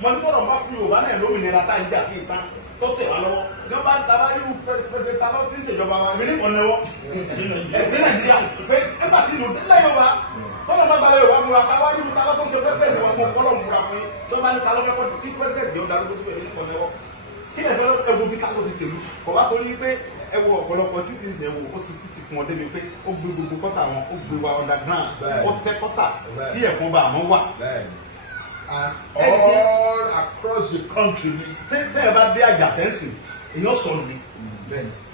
mo ní tọ́lọ̀ bá fún Yorùbá náà lómìnira tá ìjà sí ìtàn tó tẹ̀ wá lọ́wọ́ ìjọba tàbá nínú pẹ̀sẹ̀ntà lọ tí ń ṣèjọba wa mi ní ọ̀nà ẹ̀wọ́ ní Nàìjíríà pé ẹgbà tí ìlú nílẹ̀ Yorùbá tọ́lọ̀ bá balẹ̀ Yorùbá múra tàbá nínú tàbá tó ń ṣe pẹ́sẹ̀ntì wa mọ̀ fọlọ́ múra fún yín tó bá ní tàbá fẹ́ kọ́ kí pẹ́sẹ̀ntì yóò darúgbó sí ẹ̀mí ọ̀nà ẹ̀wọ́ kí lè fẹ́ ẹwọ bí káko ṣe ṣèlú kò bá torí pé ẹwọ ọ̀pọ̀lọpọ̀ títí ń ṣẹ̀wò ó sì títí fún ọ débi pé ó gbé gbogbo kọ́tà wọn ó gbé wa underground ó tẹ́ kọ́tà kí ẹ̀fọn bá àmọ́ wà. And all across the country. tẹ́ ẹ bá dé àjàsẹ́ǹsì èèyàn sọ̀rọ̀ ni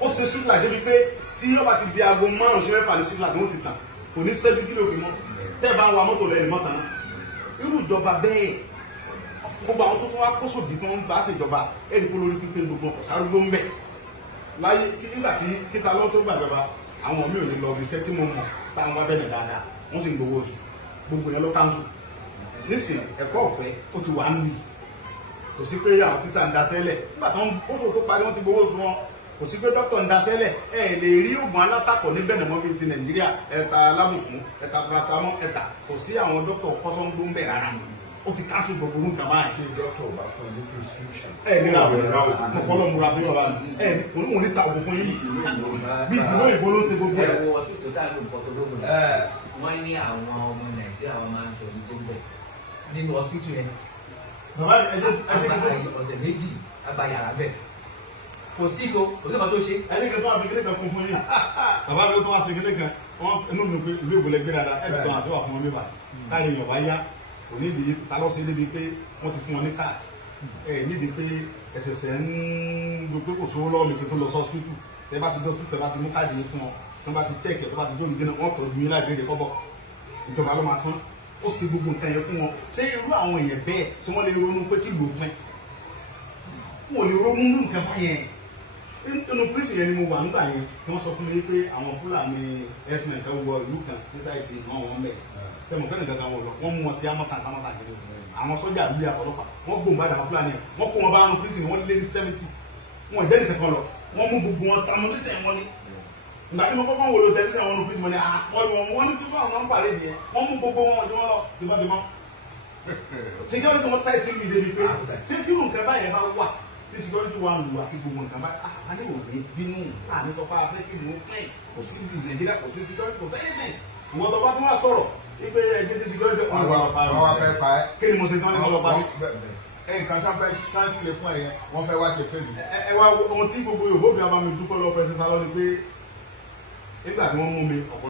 ó ṣe súnlá débi pé tí yóò bá ti di aago márùn ṣe mẹ́fà ní súnlá ni wọ́n ti tàn kò ní sẹ́jú kí ló fi mọ́ tẹ́ ẹ bá ń wa mọ́tò lẹ́yìn mọ́ta náà irú ìjọba bẹ́ẹ̀ gbogbo àwọn tó tún wá kó sòdì tí wọ́n ń bá ṣèjọba ẹ̀rí kó lórí pípé gbogbo ọkọ̀ sárúgbó ń bẹ̀ láyé nígbà tí kíta lọ́wọ́ tó gbàjọba àwọn mi ò ní lọ ibi iṣẹ́ tí mo mọ̀ táwọn bá bẹ̀rẹ̀ dáadáa wọ́n sì ń gbowó oṣù gbogbo yẹn ló kánṣu nísìn ẹ̀kọ́ ọ̀fẹ́ ó ti wà ń lì kò sí pé àwọn tíṣà ń daṣẹ́lẹ̀ nígbà tí oṣù tó parí wọ́n ti gbowó oṣù wọn kò sí pé dókítà ń daṣẹ́lẹ̀ ẹ lè rí oògùn alátakọ̀ níbẹ̀ nàmọ́ bíi ti Nàìjíríà ẹ̀ta alábùkún ẹ̀ta paracetamol ẹ̀ta kò sí àwọn dókítà kọ́sọ́ńdó ń bẹ̀ rárá ó ti káṣù gbogbo nǹkan báyìí. Kí dókítà bá fún ní prescription. Nira mo fọlọ́ múra fún yọ̀rọ̀ àná òun ní ta ògùn fún yín bí ìtìlú ìbò ló ń ṣe gbogbo ẹ̀. ẹ̀wọ̀n hospital tá a lò pọ̀ tó lóògùn wọ́n ní àwọn ọmọ Nàìjíríà wọn máa ń sọ ní gbogbo nínú hospital yẹn. bàbá ọ̀sẹ̀ méjì abayàrá bẹ́ẹ̀ kò sí kò sí ọmọ tó ṣe. ẹni kan tó wà fi kílé kan kún fún yín bàbá mi tó wá sí kílé kan wọn inú mi pé ìlú ìbò lẹ gbé dáadáa ẹ ti sọ àti wà fún wọn níbà káàrí èèyàn bá yá kò nídìí ta lọ sí níbi pé wọ́n ti fún wọn ní káàdì nídìí pé ẹsẹ̀sẹ̀ ń gbé pé kò sówó lọ́wọ́ mi pé tó lọ sí ọsibítù tẹ bá ti dé ọsibítù tẹ bá ti mú káàdì yìí fún ọ tẹ bá ti chẹ́ẹ̀kì tẹ bá ti jóni jẹ́nà wọ́n tọ́jú yín láì béèrè kọ́bọ̀ ìjọba ló máa san ó sì gbogbo nǹkan yẹn fún wọn ṣé irú àwọn èèyàn bẹ́ẹ̀ tí wọ́n lè ronú pé kí ló pẹ́ wọn ò lè ronú nǹkan báyẹn nínú prison yẹn ni mo wà nígbà yẹn tí wọ́n sọ fún mi pé àwọn Fúlàní herdsmen kan wọ ìlú kan nísàìdì náà wọ́n bẹ̀ sẹ́mu kẹ́ni gangan wọ̀ lọ wọ́n mú wọn tí a mọ̀ta kiri àwọn sọ́jà àbúlé àtọ́lọ́pàá wọ́n gbóhùn bá dàwọn Fúlàní yẹn wọ́n kó wọn bá wọn prison wọ́n lé ní 70 wọn ìdẹ́ni kankan lọ wọ́n mú gbogbo wọn tàmú nísẹ̀ wọn ni ìgbà tí mo kọ́kọ́ wò ló tẹ́lifíṣẹ̀ wọn ní prison wọn ni wọ́n ní pípọ́ àwọn ń pàlẹ́ nìyẹn wọ́n mú gbogbo wọn ọdún wọn lọ tìmọ́tìmọ́ security wọn tẹ̀ tí mi débi pé ṣé tí nǹkan báyẹn bá wà tí security wà lù àti gbogbo nǹkan báyìí a ní òní bínú àní tọ́pá afẹ́kì ló pẹ́ kò sí Nàìjíríà kò sí security kò sẹ́yìn ìwọ́n tọ́pá tó wà sọ̀rọ̀ ipe ẹgbẹ́ tí security wọ́n fẹ́ pa ẹ́. kí ni mo ṣe tí wọ́n ní kọ́ lọ́pàá mi. nǹkan tó fẹ́ káńsìlẹ̀ fún ẹ̀yẹn wọ́n fẹ́ wá ṣe fẹ́ mi. ẹ wá ohun tí gbogbo Yorùbá fi abami dúpẹ́ lọ́pẹ́ síta lọ ni pé nígbà tí wọ́n mú mi